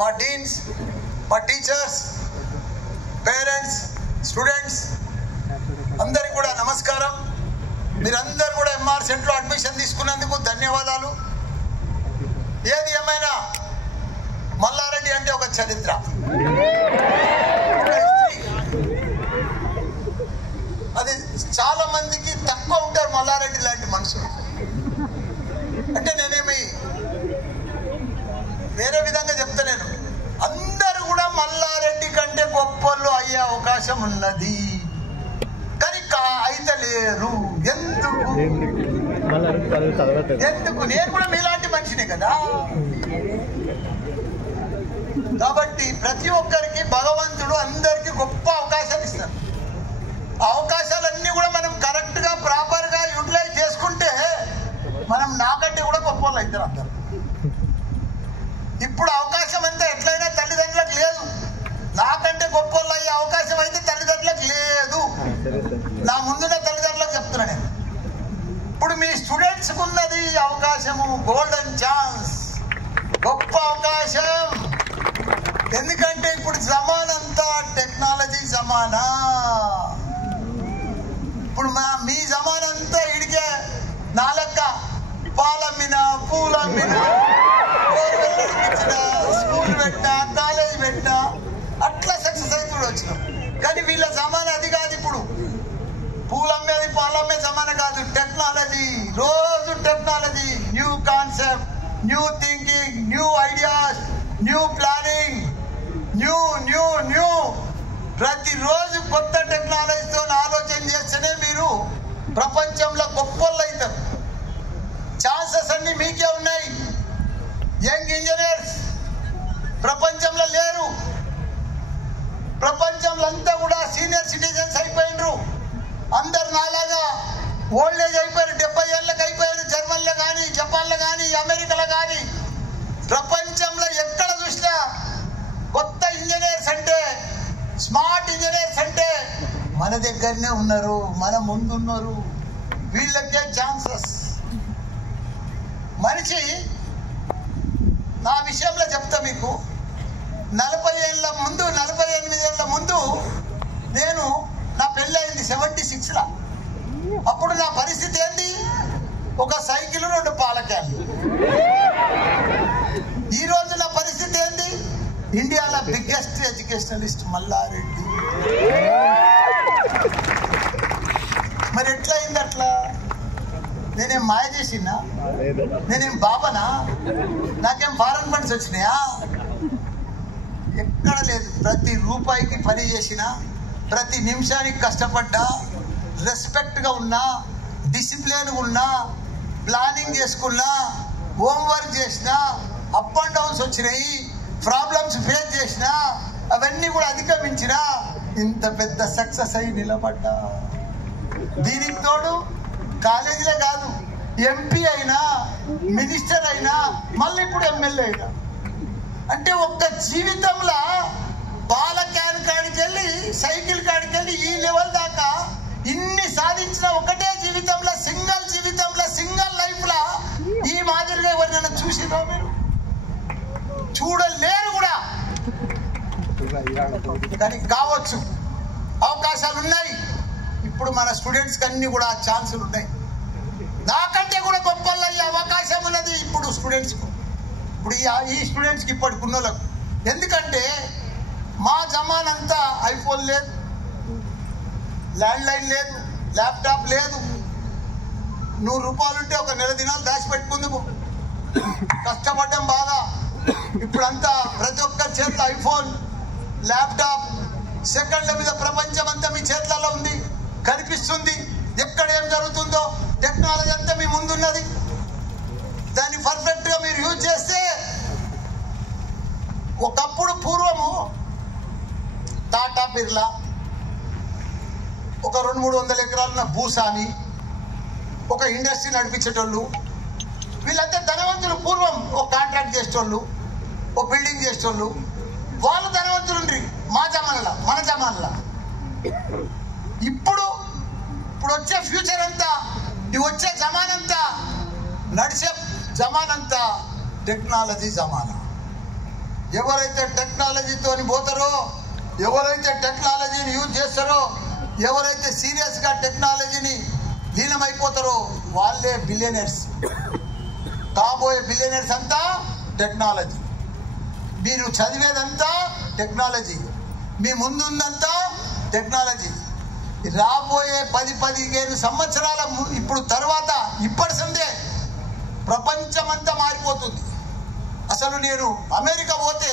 మా డీన్స్, మా teachers, parents, students అందరికీ కూడా నమస్కారం. మీరందరూ కూడా ఎంఆర్ సెంట్లో అడ్మిషన్ తీసుకున్నందుకు ధన్యవాదాలు. ఏది ఏమైనా మల్లారెడ్డి అంటే ఒక చరిత్ర. అది చాలా మందికి తక్కువ ఉంటారు మల్లారెడ్డి లాంటి మనుషులు. అంటే నేనేమి వేరే విధంగా చెప్తలేను. అందరూ కూడా మల్లారెడ్డి కంటే గొప్పలు అయ్యే అవకాశం ఉన్నది, కానీ అయితే లేరు. ఎందుకు? నేను కూడా మీలాంటి మనిషినే కదా. కాబట్టి ప్రతి ఒక్కరికి భగవంతుడు అందరికి గొప్ప అవకాశాలు ఇస్తారు. ఆ అవకాశాలన్నీ కూడా మనం కరెక్ట్ గా ప్రాపర్ గా యూటిలైజ్ చేసుకుంటే మనం నాకంటే కూడా గొప్ప వాళ్ళు అవుతారు అందరు. ఇప్పుడు అవకాశం అంతా ఎట్లయినా తల్లిదండ్రులకు లేదు. నాకంటే గొప్ప వాళ్ళు అయ్యే అవకాశం అయితే తల్లిదండ్రులకు లేదు. నా ముందున్న తల్లిదండ్రులకు చెప్తున్నా నేను. ఇప్పుడు మీ స్టూడెంట్స్ ఉన్నది అవకాశము, గోల్డెన్ ఛాన్స్, గొప్ప అవకాశం. ఎందుకంటే ఇప్పుడు జమానంతా టెక్నాలజీ జమానా. ఇప్పుడు మీ జమానంతా ఇడికే నా లెక్క పాలమ్మినా, పూలమ్మినా, స్కూల్ పెట్టినా, కాలేజ్ పెట్టినా అట్లా సక్సెస్ అవుతూ వచ్చినాం. కానీ వీళ్ళ జమానా అది కాదు. ఇప్పుడు పూలమ్మేది పాలమ్మే జమానా కాదు. టెక్నాలజీ, రోజు technology, new concept, new thinking, new ideas, new planning, new new new ప్రతిరోజు కొత్త టెక్నాలజీతో ఆలోచన చేస్తేనే మీరు ప్రపంచంలో గొప్పలు అవుతారు. ఛాన్సెస్ అన్ని మీకే ఉన్నాయి. యంగ్ ఇంజనీర్స్ ప్రపంచంలో లేరు. ప్రపంచంలో అంతా కూడా సీనియర్ సిటిజన్స్ అయిపోయినరు. అందరు నాలాగా ఓల్డ్ ఏజ్ అయిపోయారు. 70 ఏళ్ళకి అయిపోయారు. జర్మన్లో కానీ, జపాన్లో కానీ, అమెరికాలో కానీ. ప్రపంచంలో ఎక్కడ చూసినా కొత్త ఇంజనీర్స్ అంటే, స్మార్ట్ ఇంజనీర్స్ అంటే మన దగ్గరనే ఉన్నారు, మన ముందున్నారు. వీళ్ళకే ఛాన్సెస్. మనిషి నా విషయంలో చెప్తా మీకు. 48 ఏళ్ళ ముందు నేను, నా పెళ్ళి అయింది 76లో. అప్పుడు నా పరిస్థితి ఏంటి? ఒక సైకిల్, 2 పాల క్యాన్లు. ఈ రోజు నా పరిస్థితి ఏంటి? ఇండియాలో బిగ్గెస్ట్ ఎడ్యుకేషనలిస్ట్ మల్లారెడ్డి. మరి ఎట్లా అయింది అట్లా? నేనేం మాయ చేసినా? నేనేం బాబానా? నాకేం ఫారెన్ ఫండ్స్ వచ్చినాయా? ఎక్కడ లేదు. ప్రతి రూపాయికి పని చేసినా, ప్రతి నిమిషానికి కష్టపడ్డా, రెస్పెక్ట్గా ఉన్నా, డిసిప్లిన్గా ఉన్నా, ప్లానింగ్ చేసుకున్నా, హోంవర్క్ చేసినా, అప్ అండ్ డౌన్స్ వచ్చినాయి, ప్రాబ్లమ్స్ ఫేస్ చేసినా, అవన్నీ కూడా అధిగమించినా ఇంత పెద్ద సక్సెస్ అయి నిలబడ్డా. దీనికి తోడు కాలేజీలే కాదు, ఎంపీ అయినా, మినిస్టర్ అయినా, మళ్ళీ ఇప్పుడు ఎమ్మెల్యే అయినా. అంటే ఒక్క జీవితంలో పాల క్యాన్ కాడికి వెళ్ళి, సైకిల్ కాడికి వెళ్ళి ఈ లెవెల్ దాకా ఇన్ని సాధించిన ఒకటే జీవితంలో, సింగల్ లైఫ్ లా ఈ మాదిరిగా ఎవరినైనా చూసినా మీరు? చూడలేరు కూడా. కానీ కావచ్చు, అవకాశాలు ఉన్నాయి. ఇప్పుడు మన స్టూడెంట్స్కి అన్ని కూడా ఛాన్సులు ఉన్నాయి. నాకంటే కూడా గొప్ప అయ్యే అవకాశం ఉన్నది ఇప్పుడు స్టూడెంట్స్కు. ఇప్పుడు ఈ స్టూడెంట్స్కి ఇప్పటికి ఉన్నోళ్ళకు. ఎందుకంటే మా జమానంతా ఐఫోన్ లేదు, ల్యాండ్ లైన్ లేదు, ల్యాప్టాప్ లేదు. 100 రూపాయలు ఉంటే ఒక నెల దినాలు దాచిపెట్టుకుందుకు కష్టపడ్డాం బాగా. ఇప్పుడంతా ప్రతి ఒక్కరి చేతిలో ఐఫోన్, ల్యాప్టాప్, సెకండ్ల మీద ప్రపంచం అంతా మీ చేతులలో ఉంది, కనిపిస్తుంది. ఎక్కడ ఏం జరుగుతుందో టెక్నాలజీ అంతా మీ ముందున్నది. దాన్ని పర్ఫెక్ట్గా మీరు యూజ్ చేస్తే, ఒకప్పుడు పూర్వము టాటా బిర్లా, ఒక 200-300 ఎకరాలున్న భూసాని, ఒక ఇండస్ట్రీ నడిపించేటోళ్ళు, వీళ్ళంతా ధనవంతులు. పూర్వం ఒక కాంట్రాక్ట్ చేసేటోళ్ళు, ఒక బిల్డింగ్ చేసేటోళ్ళు, వాళ్ళు ధనవంతులు ఉండ్రి మన జమానలో. ఇప్పుడు వచ్చే ఫ్యూచర్ అంతా, వచ్చే జమానంతా, నడిచే జమానంతా టెక్నాలజీ జమానా. ఎవరైతే టెక్నాలజీతో పోతారో, ఎవరైతే టెక్నాలజీని యూజ్ చేస్తారో, ఎవరైతే సీరియస్గా టెక్నాలజీని లీనమైపోతారో వాళ్ళే బిలియనర్స్. కాబోయే బిలియనర్స్ అంతా టెక్నాలజీ. మీరు చదివేదంతా టెక్నాలజీ, మీ ముందుందంతా టెక్నాలజీ. రాబోయే 10-15 సంవత్సరాల ఇప్పుడు తర్వాత ఇప్పటి సందే ప్రపంచమంతా మారిపోతుంది. అసలు నేను అమెరికా పోతే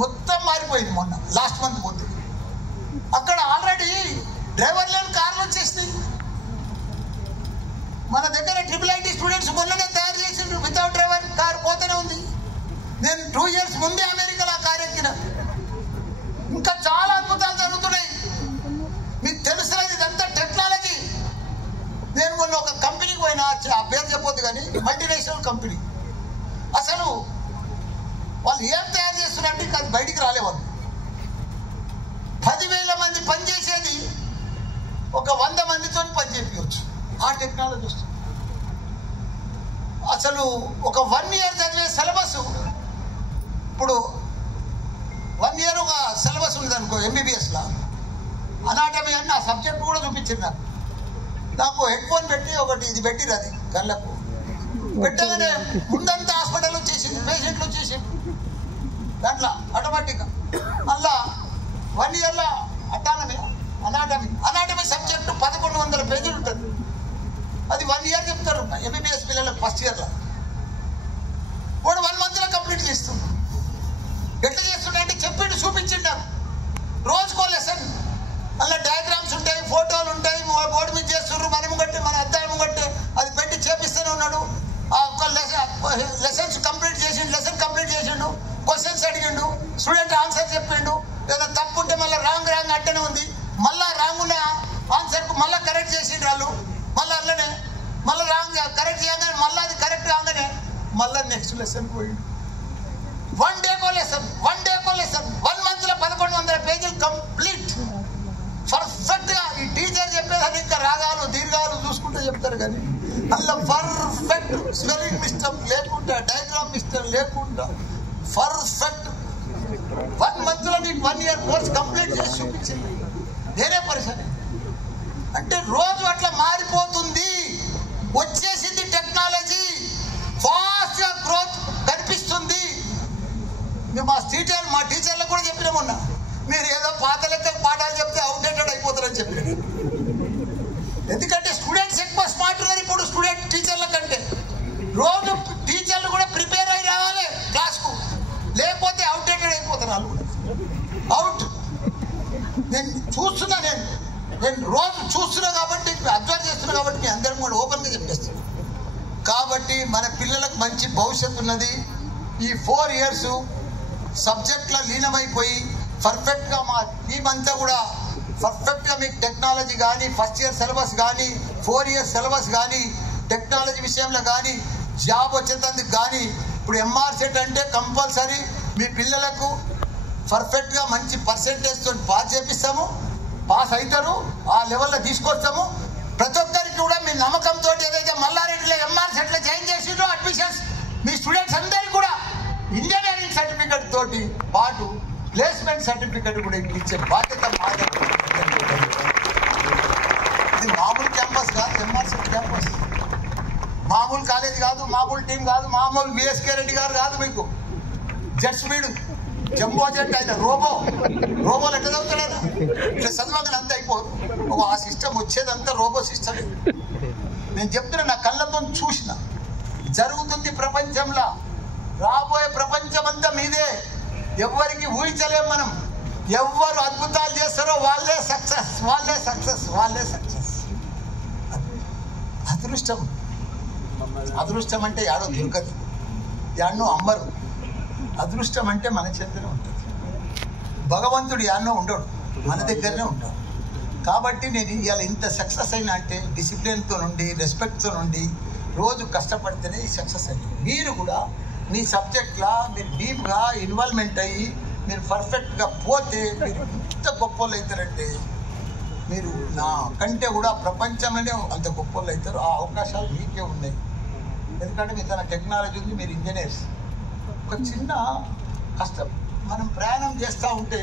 మొత్తం మారిపోయింది. మొన్న లాస్ట్ మంత్ పోతే అక్కడ ఆల్రెడీ డ్రైవర్ లేని కార్లు వచ్చేసినాయి. మన దగ్గర IIIT స్టూడెంట్స్ మొన్ననే తయారు చేసిండ్రు వితౌట్ డ్రైవర్ కార్ పోతూనే ఉంది. నేను 2 years ముందే అమెరికాలో ఆ కార్ ఎక్కిన. ఇంకా చాలా అద్భుతాలు జరుగుతున్నాయి. మీకు తెలుసులేదు, ఇదంతా టెక్నాలజీ. నేను మొన్న ఒక కంపెనీకి పోయినా, ఆ పేరు చెప్పొద్దు కానీ మల్టీనేషనల్ కంపెనీ. అసలు వాళ్ళు ఏం తయారు చేస్తున్నారంటే ఇంకా అది బయటికి రాలేవాళ్ళు. 10,000 మంది పనిచేసేది ఒక 100 మందితో పని చేయించవచ్చు. ఆ టెక్నాలజీ వస్తుంది. అసలు ఒక 1 year చదివే సిలబస్, ఇప్పుడు 1 year ఒక సిలబస్ ఉంది అనుకో MBBSలో, అనాటమీ అని ఆ సబ్జెక్ట్ కూడా చూపించింది. నాకు హెడ్ ఫోన్ పెట్టి ఒకటి ఇది పెట్టిరు, అది కళ్ళకు పెట్టగానే ముందంతా హాస్పిటల్ వచ్చేసింది, పేషెంట్లు వచ్చేసింది దాంట్లో ఆటోమేటిక్గా. అలా 1 yearలో అనాటమీ సబ్జెక్టు 1100 పేజీలు ఉంటుంది. అది 1 year చెప్తారు MBBS పిల్లలకు ఫస్ట్ ఇయర్లో. వాడు 1 monthలో కంప్లీట్ చేస్తుంది. ఎట్లా చేస్తుండే అంటే చెప్పిండు, చూపించిండు నాకు. రోజుకో లెసన్, అలా డయాగ్రామ్స్ ఉంటాయి, ఫోటోలు ఉంటాయి, బోర్డు మీద చేస్తున్నారు. మనము కట్టి మన అద్దాయము కట్టి అది పెట్టి చేపిస్తూనే ఉన్నాడు. ఆ ఒక్క లెసన్స్ కంప్లీట్ చేసిండు, క్వశ్చన్స్ అడిగిండు, స్టూడెంట్ ఆన్సర్ చెప్పిండు. లేదా తప్పు ఉంటే మళ్ళీ రాంగ్ అట్టనే ఉంది, మళ్ళీ రాంగ్ ఉన్న ఆన్సర్కు మళ్ళీ కరెక్ట్ చేసిండు వాళ్ళు. మళ్ళీ అట్లనే మళ్ళీ రాంగ్ కరెక్ట్ చేయగానే మళ్ళీ అది కరెక్ట్ కాగానే మళ్ళీ నెక్స్ట్ లెసన్ పోయిండు. 1 day కో లెసన్ 1 monthలో 1100 పేజీలు కంప్లీట్ పర్ఫెక్ట్గా. ఈ టీచర్ చెప్పేదాన్ని ఇంకా రాగాలు దీర్ఘాలు చూసుకుంటే చెప్తారు కానీ అందులో పర్ఫెక్ట్ స్పెల్లింగ్ మిస్టేక్ లేకుండా, డయాగ్రామ్ మిస్టేక్ లేకుండా పర్ఫెక్ట్ 1 monthలో నీకు 1 year కోర్స్ కంప్లీట్ చేసి చూపించింది. నేనే పరిశ్రమ అంటే రోజు అట్లా మారిపోతుంది. వచ్చేసింది టెక్నాలజీ, ఫాస్ట్గా గ్రోత్ కనిపిస్తుంది. మేము మా టీచర్లకు కూడా చెప్పినామన్నా, మీరు ఏదో పాత లెక్క పాఠాలు చెప్తే అవుట్డేటెడ్ అయిపోతారని చెప్పినాడు. ఎందుకంటే స్టూడెంట్స్ ఎక్కువ స్మార్ట్ ఉన్నారు ఇప్పుడు టీచర్ల కంటే. రోజు టీచర్లు కూడా ప్రిపేర్ అయి రావాలి క్లాస్కు, లేకపోతే అవుట్డేటెడ్ అయిపోతారు వాళ్ళు కూడా. అవుట్ నేను చూస్తున్నా, నేను రోజు చూస్తున్నా కాబట్టి, అబ్జర్వ్ చేస్తున్నా కాబట్టి మీ అందరం కూడా ఓపెన్గా చెప్పేస్తున్నాను. కాబట్టి మన పిల్లలకు మంచి భవిష్యత్తు ఉన్నది. ఈ 4 years సబ్జెక్ట్లో లీనమైపోయి పర్ఫెక్ట్గా మా టీమ్ అంతా కూడా పర్ఫెక్ట్గా మీకు టెక్నాలజీ కానీ, ఫస్ట్ ఇయర్ సిలబస్ కానీ, 4 years సిలబస్ కానీ, టెక్నాలజీ విషయంలో కానీ, జాబ్ వచ్చేందుకు కానీ. ఇప్పుడు MRSET అంటే కంపల్సరీ మీ పిల్లలకు పర్ఫెక్ట్గా మంచి పర్సెంటేజ్తో పాస్ చేపిస్తాము, పాస్ అవుతారు, ఆ లెవెల్లో తీసుకొస్తాము. ప్రతి ఒక్కరికి కూడా మీ నమ్మకంతో ఏదైతే మల్లారెడ్డిలో MRSETలో జాయిన్ చేసిండ్రో అడ్మిషన్స్, మీ స్టూడెంట్స్ అందరికీ కూడా ఇంజనీరింగ్ సర్టిఫికెట్ తోటి పాటు ప్లేస్మెంట్ సర్టిఫికెట్ కూడా ఇచ్చే బాధ్యత మాదే. ఇది మామూలు క్యాంపస్ కాదు, MRSET క్యాంపస్. మామూలు కాలేజ్ కాదు, మామూలు టీం కాదు, మామూలు VSK రెడ్డి గారు కాదు. మీకు జెట్ స్పీడ్ జంబో జెట్ ఆయన రోబోలు ఎట్లా చదువుతాడు, ఇట్లా చదవగానే అంతా అయిపోదు. ఆ సిస్టమ్ వచ్చేదంతా రోబో సిస్టమ్. నేను చెప్తున్నా, నా కళ్ళతో చూసిన జరుగుతుంది ప్రపంచంలో. రాబోయే ప్రపంచం అంతా మీదే. ఎవరికి ఊహించలేం మనం. ఎవరు అద్భుతాలు చేస్తారో వాళ్ళే సక్సెస్. అదృష్టం అంటే యాడో దొరకదు, యాడనో అమ్మరు. అదృష్టం అంటే మన చేతిలో ఉంటుంది. భగవంతుడు యాడనో ఉండడు, మన దగ్గరనే ఉంటాడు. కాబట్టి నేను ఇవాళ ఇంత సక్సెస్ అయినా అంటే డిసిప్లిన్తో నుండి, రెస్పెక్ట్తో నుండి, రోజు కష్టపడితేనే ఈ సక్సెస్ అయింది. మీరు కూడా మీ సబ్జెక్ట్లో మీరు డీప్గా ఇన్వాల్వ్మెంట్ అయ్యి మీరు పర్ఫెక్ట్గా పోతే మీరు ఎంత గొప్ప వాళ్ళు అవుతారంటే, మీరు నా కంటే కూడా ప్రపంచంలోనే అంత గొప్ప వాళ్ళు అవుతారు. ఆ అవకాశాలు మీకే ఉన్నాయి. ఎందుకంటే మీ తన టెక్నాలజీ ఉంది, మీరు ఇంజనీర్స్. ఒక చిన్న కష్టం మనం ప్రయాణం చేస్తూ ఉంటే